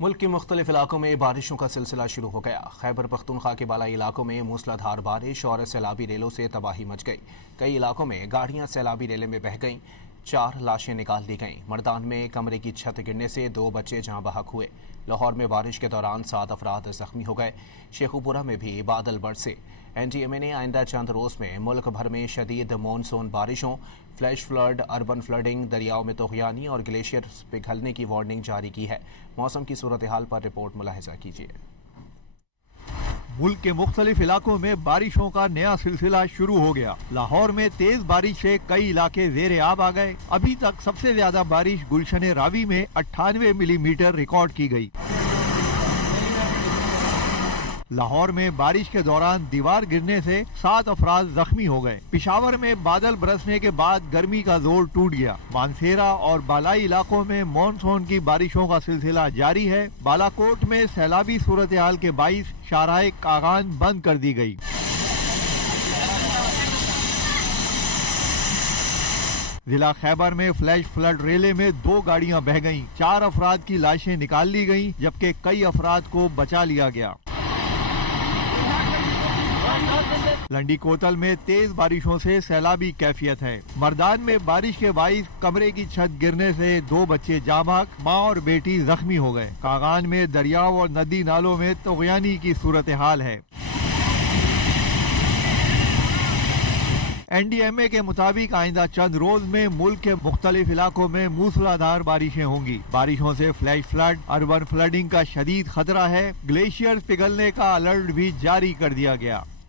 ملک کے مختلف علاقوں میں بارشوں کا سلسلہ شروع ہو گیا۔ خیبر پختونخوا کے بالائی علاقوں میں موسلادھار بارش اور سیلابی ریلوں سے تباہی مچ گئی۔ کئی علاقوں میں گاڑیاں سیلابی ریلے میں بہہ گئیں، 4 لاشیں نکال دی گئیں۔ مردان میں کمرے کی چھت گرنے سے 2 بچے جاں بحق ہوئے۔ لاہور میں بارش کے دوران 7 افراد زخمی ہو گئے۔ شیخوپورہ میں بھی بادل برسے۔ این ڈی ایم اے نے آئندہ چند روز میں ملک بھر میں شدید مونسون بارشوں، فلیش فلڈ، اربن فلڈنگ، دریاؤں میں طغیانی اور گلیشیئر پگھلنے کی وارننگ جاری کی ہے۔ موسم کی صورتحال پر رپورٹ ملاحظہ کیجیے۔ ملک کے مختلف علاقوں میں بارشوں کا نیا سلسلہ شروع ہو گیا۔ لاہور میں تیز بارش سے کئی علاقے زیر آب آ گئے۔ ابھی تک سب سے زیادہ بارش گلشن راوی میں 98 ملی میٹر ریکارڈ کی گئی۔ لاہور میں بارش کے دوران دیوار گرنے سے 7 افراد زخمی ہو گئے۔ پشاور میں بادل برسنے کے بعد گرمی کا زور ٹوٹ گیا۔ مانسیرا اور بالائی علاقوں میں مانسون کی بارشوں کا سلسلہ جاری ہے۔ بالاکوٹ میں سیلابی صورتحال کے باعث شاہراہ کاغان بند کر دی گئی۔ ضلع خیبر میں فلیش فلڈ ریلے میں 2 گاڑیاں بہہ گئیں، 4 افراد کی لاشیں نکال لی گئیں جبکہ کئی افراد کو بچا لیا گیا۔ لنڈی کوتل میں تیز بارشوں سے سیلابی کیفیت ہے۔ مردان میں بارش کے باعث کمرے کی چھت گرنے سے 2 بچے جاں بحق، ماں اور بیٹی زخمی ہو گئے۔ کاغان میں دریاؤں اور ندی نالوں میں طغیانی کی صورتحال ہے۔ این ڈی ایم اے کے مطابق آئندہ چند روز میں ملک کے مختلف علاقوں میں موسلادھار بارشیں ہوں گی۔ بارشوں سے فلیش فلڈ، اربن فلڈنگ کا شدید خطرہ ہے۔ گلیشیئرز پگھلنے کا الرٹ بھی جاری کر دیا گیا۔